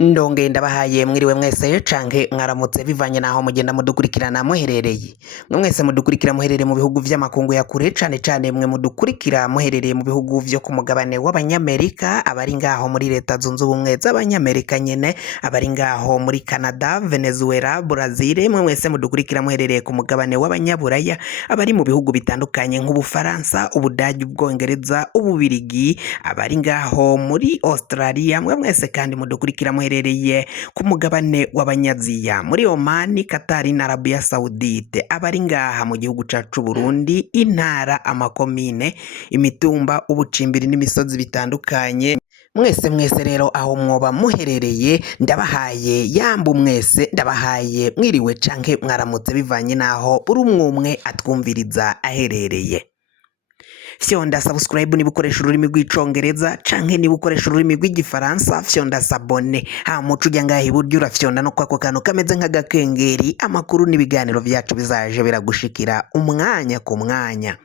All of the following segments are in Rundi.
Ndongeye ndabahaye mwiriwe mwese canke mwaramutse bivanye naho mugenda mudukurikirana muherereye. Mwe mwese mudukurikira muherereye mu bihugu vy'amakungu ya kure cane mwe mudukurikira muherereye mu bihugu vyo ku mugabane w'Abanyamerika, abari ngaho muri leta zunze ubumwe z'Abanyamerika nyene, abari ngaho muri Canada, Venezuela, Brazil, mwe mwese mudukurikira muherereye ku mugabane w'Abanyaburaya, abari mu bihugu bitandukanye nk'Ubufaransa, Ubudagi, Ubwongereza, Ububirigi, abari ngaho muri Australia, mwe mwese kandi mudukurikira muherereye ku mugabane w'Abanyaziya muri Oman, Qatar na Arabia Saudite, abari ngaha mu gihugu cacu Burundi, intara, amakomine, imitumba, ubucimbiri n'imisozi bitandukanye. Mwese rero aho mwoba muherereye ndabahaye yambu, mwese ndabahaye mwiriwe canke mwaramutse bivanye naho buri umwe atwumviriza aherereye. Fyonda subscribe niba ukoresha ururimi rw'icongereza canke niba ukoresha ururimi rw'igifaransa, fyonda sabone. Ha muco ujya ngaha iburyo urafyonda no kwako kantu kameze nk'agakengeri, amakuru n'ibiganiro vyacu bizaje biragushikira umwanya ku mwanya.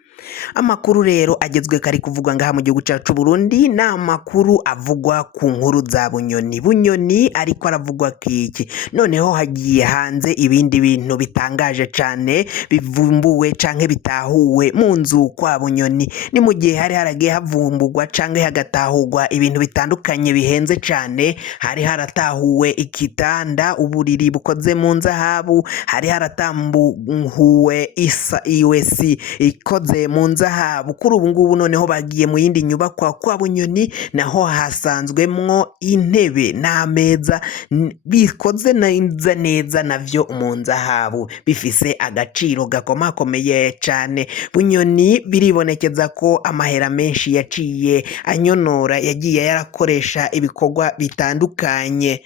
Amakuru rero agezwe kari kuvugwa ngaha mu gihugu cacu Burundi, na amakuru avugwa ku nkuru za Bunyoni ariko aravugwa kiki. Noneho hagiye hanze ibindi bintu bitangaje cane bivumbuwe canke bitahuwe mu nzu kwa Bunyoni. Ni mu gihe hari haragiye havumbugwa canke hagatahurwa ibintu bitandukanye bihenze cane. Hari haratahuwe ikitanda, uburiri bukoze mu nzahabu, hari haratambuhuwe iwesi ikoze mu nzahabu. Kuri ubu ngubu noneho bagiye mu yindi nyubakwa kwa Bunyoni, naho hasanzwemwo intebe n'ameza bikoze neza navyo mu nzahabu, bifise agaciro gakomakomeye cane. Bunyoni biribonekeza ko amahera menshi yaciye anyonora, yagiye yarakoresha ibikorwa bitandukanye.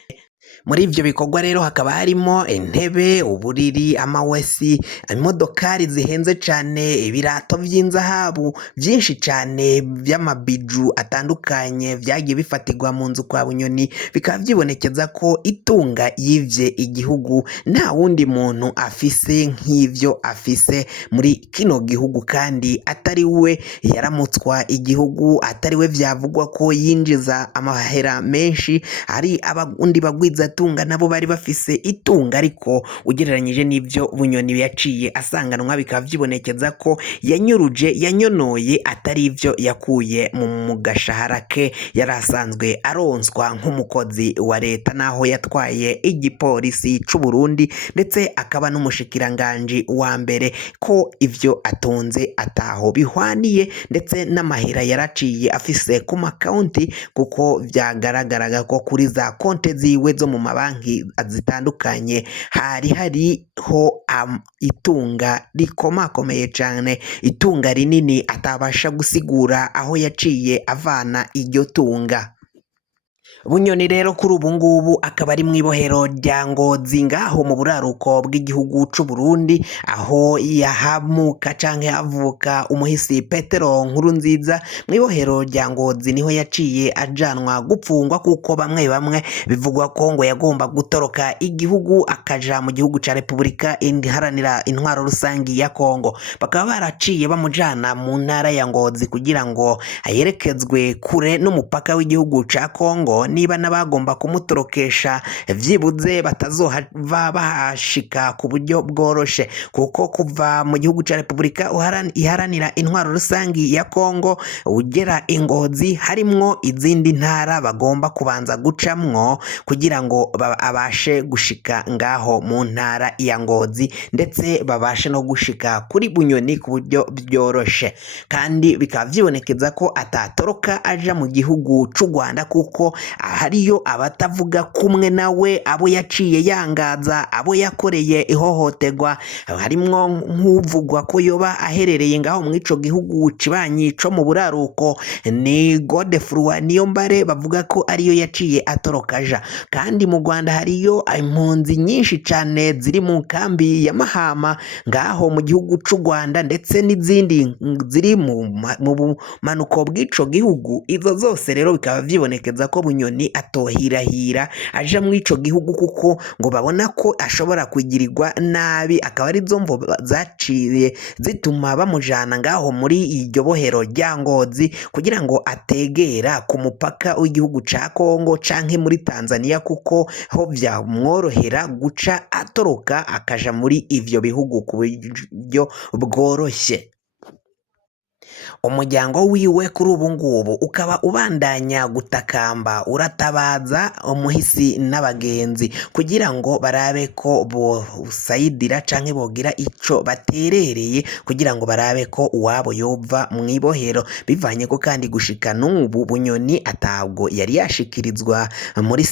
Muri ivyo bikorwa rero hakaba harimo intebe, uburiri, amawesi, imodokari zihenze cane, ibirato vy'inzahabu vyinshi cane vy'amabiju atandukanye vyagiye bifatirwa mu nzu kwa Bunyoni. Bikaba vyibonekeza ko itunga yivye igihugu nta wundi muntu afise nk'ivyo afise muri kino gihugu, kandi atari we yaramutswa igihugu, atari we vyavugwa ko yinjiza amahera menshi. Hari abagundi bagwiza tunga nabo bari bafise itunga, ariko ugereranyije n'ivyo Bunyoni yaciye asanganwa, bikaba vyibonekeza ko yanyonoye atari ivyo yakuye mu gashahara ke yari asanzwe aronswa nk'umukozi wa leta, naho yatwaye igipolisi c'u Burundi ndetse akaba n'umushikiranganji wa mbere, ko ivyo atunze ataho bihwaniye, ndetse n'amahera yaraciye afise ku makonti, kuko vyagaragaraga ko kuri za konte ziwe zo mu mabanki zitandukanye hariho itunga rikomakomeye cane, itunga rinini atabasha gusigura aho yaciye avana iryo tunga. Bunyoni rero kuri ubu ngubu akaba ari mw'ibohero rya Ngozi ngaho mu buraruko bw'igihugu c'u Burundi, aho yahamuka canke havuka umuhisi Petero Nkurunziza. Mw'ibohero rya Ngozi niho yaciye ajanwa gupfungwa, kuko bamwe bivugwa ko ngo yagomba gutoroka igihugu akaja mu gihugu ca Repubulika iharanira intwaro rusangi ya Kongo. Bakaba baraciye bamujana mu ntara ya Ngozi kugira ngo ayerekezwe kure n'umupaka w'igihugu ca Kongo, niba n'abagomba kumutorokesha vyibuze batazohava bahashika ku buryo bworoshe, kuko kuva mu gihugu ca Repubulika iharanira intwaro rusangi ya Kongo ugera Ingozi harimwo izindi ntara bagomba kubanza gucamwo kugira ngo abashe gushika ngaho mu ntara ya Ngozi, ndetse babashe no gushika kuri Bunyoni ku buryo byoroshe. Kandi bikaba vyibonekeza ko atatoroka aja mu gihugu c'u Rwanda, kuko hariyo abatavuga kumwe nawe, abo yaciye yangaza, abo yakoreye ihohoterwa. Harimwo nk'uvugwa ko yoba aherereye ngaho mu ico gihugu cibanyi co mu buraruko, ni Godefroid Niyombare, bavuga ko ariyo yaciye atorokaja. Kandi mu Rwanda hariyo impunzi nyinshi cane ziri mu kambi ya Mahama ngaho mu gihugu c'u Rwanda, ndetse n'izindi ziri mu bumanuko bw'ico gihugu. Izo zose rero bikaba vyibonekeza ko Bunyoni bunyoni atohirahira aja muri ico gihugu kuko ngo babona ko ashobora kugirirwa nabi, akaba ari zo mvo zaciye zituma bamujana ngaho muri iryo bohero rya Ngozi kugira ngo ategera ku mupaka w'igihugu ca Kongo canke muri Tanzania kuko ho vyamworohera guca atoroka akaja muri ivyo bihugu ku buryo bworoshye. Umuryango wiwe kuri ubu ngubu ukaba ubandanya gutakamba uratabaza umuhisi n'abagenzi kugira ngo barabe ko bosayidira canke bogira ico baterereye kugira ngo barabe ko uwabo yova mw'ibohero, bivanye ko kandi gushika n'ubu Bunyoni atabwo yari yashikirizwa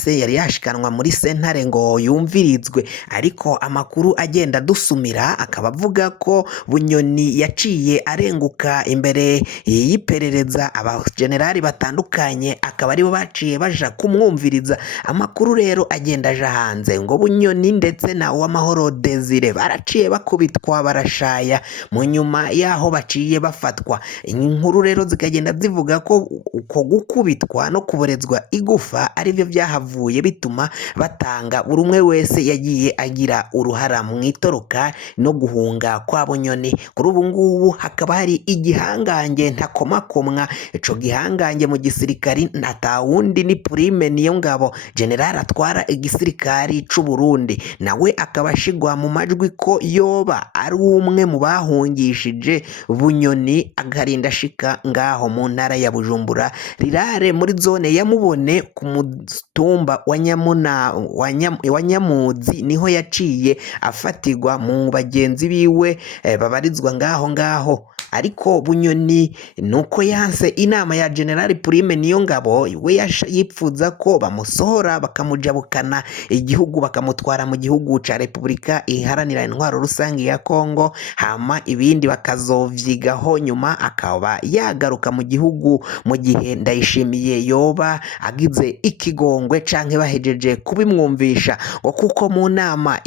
yari yashikanwa muri sentare ngo yumvirizwe, ariko amakuru agenda dusumira akaba avuga ko Bunyoni yaciye arenguka imbere y'iperereza, abajenerali batandukanye akaba aribo baciye baja kumwumviriza. Amakuru rero agenda aja hanze ngo Bunyoni ndetse na Uwamahoro Desire baraciye bakubitwa barashaya mu nyuma yaho baciye bafatwa. Inkuru rero zikagenda zivuga ko uko gukubitwa no kuborezwa igufa arivyo vyahavuye bituma batanga buri umwe wese yagiye agira uruhara mu itoroka no guhunga kwa Bunyoni. Kuri ubu ngubu hakaba hari igihangange ntakomakomwa, ico gihangange mu gisirikari ntatawundi ni Prime Niyongabo, general atwara igisirikari c'u Burundi, nawe akaba ashigwa mu majwi ko yoba ari umwe mu bahungishije Bunyoni agarinda ashika ngaho mu ntara ya Bujumbura rirare muri zone ya Mubone ku mutumba wa Nyamuzi niho yaciye afatirwa mu bagenzi biwe babarizwa ngaho. Ariko Bunyoni nuko yanse inama ya General Prime Niyongabo, we yipfuza ko bamusohora bakamujabukana igihugu bakamutwara mu gihugu ca Repubulika iharanira intwaro rusange ya Kongo, hama ibindi bakazovyigaho nyuma akaba yagaruka mu gihugu mu gihe Ndayishimiye yoba agize ikigongwe canke bahejeje kubimwumvisha, ngo kuko mu nama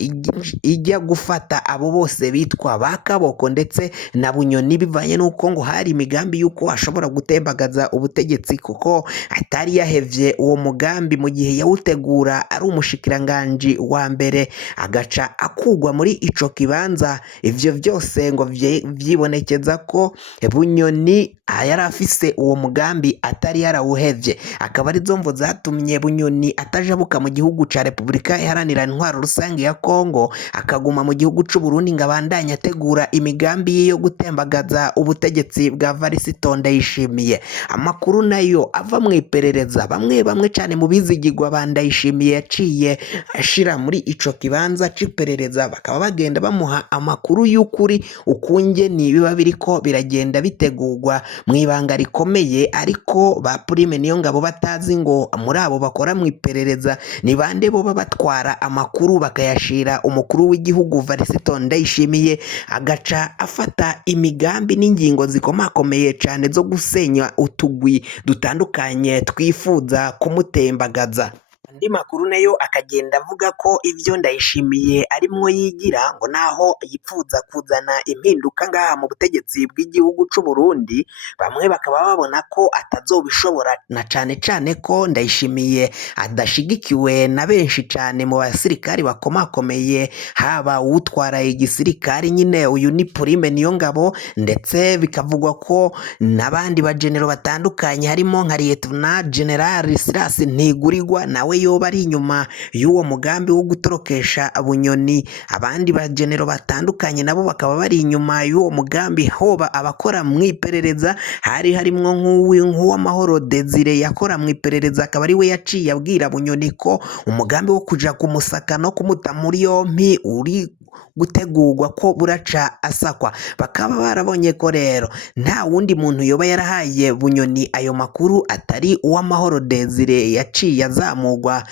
ijya gufata abo bose bitwa bakaboko ndetse na Bunyoni bivanye nuko ngo hari imigambi yuko ashobora gutembagaza ubutegetsi kuko atari yahevye uwo mugambi mu gihe yawutegura ari umushikiranganji wa mbere agaca akugwa muri ico kibanza. Ivyo byose ngo vyibonekeza ko Bunyoni yari afise uwo mugambi atari yarawuhevye, akaba ari zo mvo zatumye Bunyoni atajabuka mu gihugu ca Repubulika iharanira intwaro rusange ya Kongo, akaguma mu gihugu c'u Burundi ngo abandanye ategura imigambi yo gutembagaza ubutegetsi bwa Varisito Ndayishimiye. Amakuru nayo ava mu iperereza, bamwe cane mu bizigirwa ba Ndayishimiye yaciye ashira muri ico kibanza c'iperereza, bakaba bagenda bamuha amakuru y'ukuri ukungene biba biriko biragenda bitegurwa mu ibanga rikomeye, ariko ba Prime Niyongabo batazi ngo muri abo bakora mu iperereza ni bande bo batwara amakuru bakayashira umukuru w'igihugu Varisito Ndayishimiye, agaca afata imigambi n'ingingo zikomakomeye cane zo gusenya utugwi dutandukanye twifuza kumutembagaza. Andi makuru nayo akagenda avuga ko ivyo Ndayishimiye arimwo yigira ngo naho yipfuza kuzana impinduka ngaha mu butegetsi bw'igihugu c'u Burundi, bamwe bakaba babona ko atazobishobora, na cane ko Ndayishimiye adashigikiwe na benshi cane mu basirikari bakomakomeye, haba utwara igisirikari nyine uyu ni Prime Niyongabo, ndetse bikavugwa ko n'abandi bagenero batandukanye harimo nka Lieutenant General Silas Ntigurirwa nawe yoba ari inyuma y'uwo mugambi wo gutorokesha Bunyoni. Abandi bagenero batandukanye nabo bakaba bari inyuma y'uwo mugambi, hoba abakora mu iperereza hari harimwo nk'Uwamahoro Desire yakora mu iperereza, akaba ari we yaciye abwira Bunyoni ko umugambi wo kuja kumusaka no kumuta muri yompi uri gutegurwa ko buraca asakwa. Bakaba barabonye ko rero nta wundi muntu yoba yarahaye Bunyoni ayo makuru atari Uwamahoro Desire yaciye azamurwa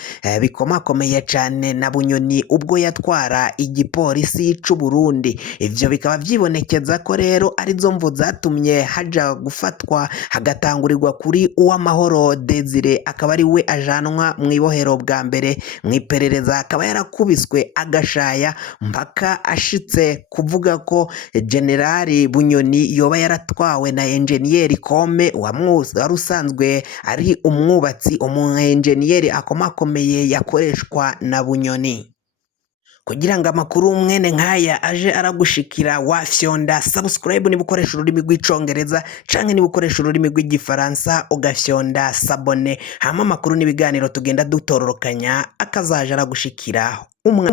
bikomakomeye cane na Bunyoni ubwo yatwara igipolisi c'u Burundi. Ivyo bikaba vyibonekeza ko rero arizo mvo zatumye haja gufatwa hagatangurirwa kuri Uwamahoro Desire, akaba ari we ajanwa mu ibohero bwa mbere mu iperereza, akaba yarakubiswe agashaya mpaka yoba ashitse kuvuga ko Generali Bunyoni yoba yaratwawe na enjeniyeri Kome wari usanzwe ari umwubatsi umu enjeniyeri akomakomeye yakoreshwa na Bunyoni. Kugira ngo amakuru mwene nkaya aje aragushikira wafyonda subscribe niba ukoresha ururimi rw'icongereza canke niba ukoresha ururimi rw'igifaransa ugafyonda sabone, hama amakuru n'ibiganiro tugenda dutororokanya akazaje aragushikira umwe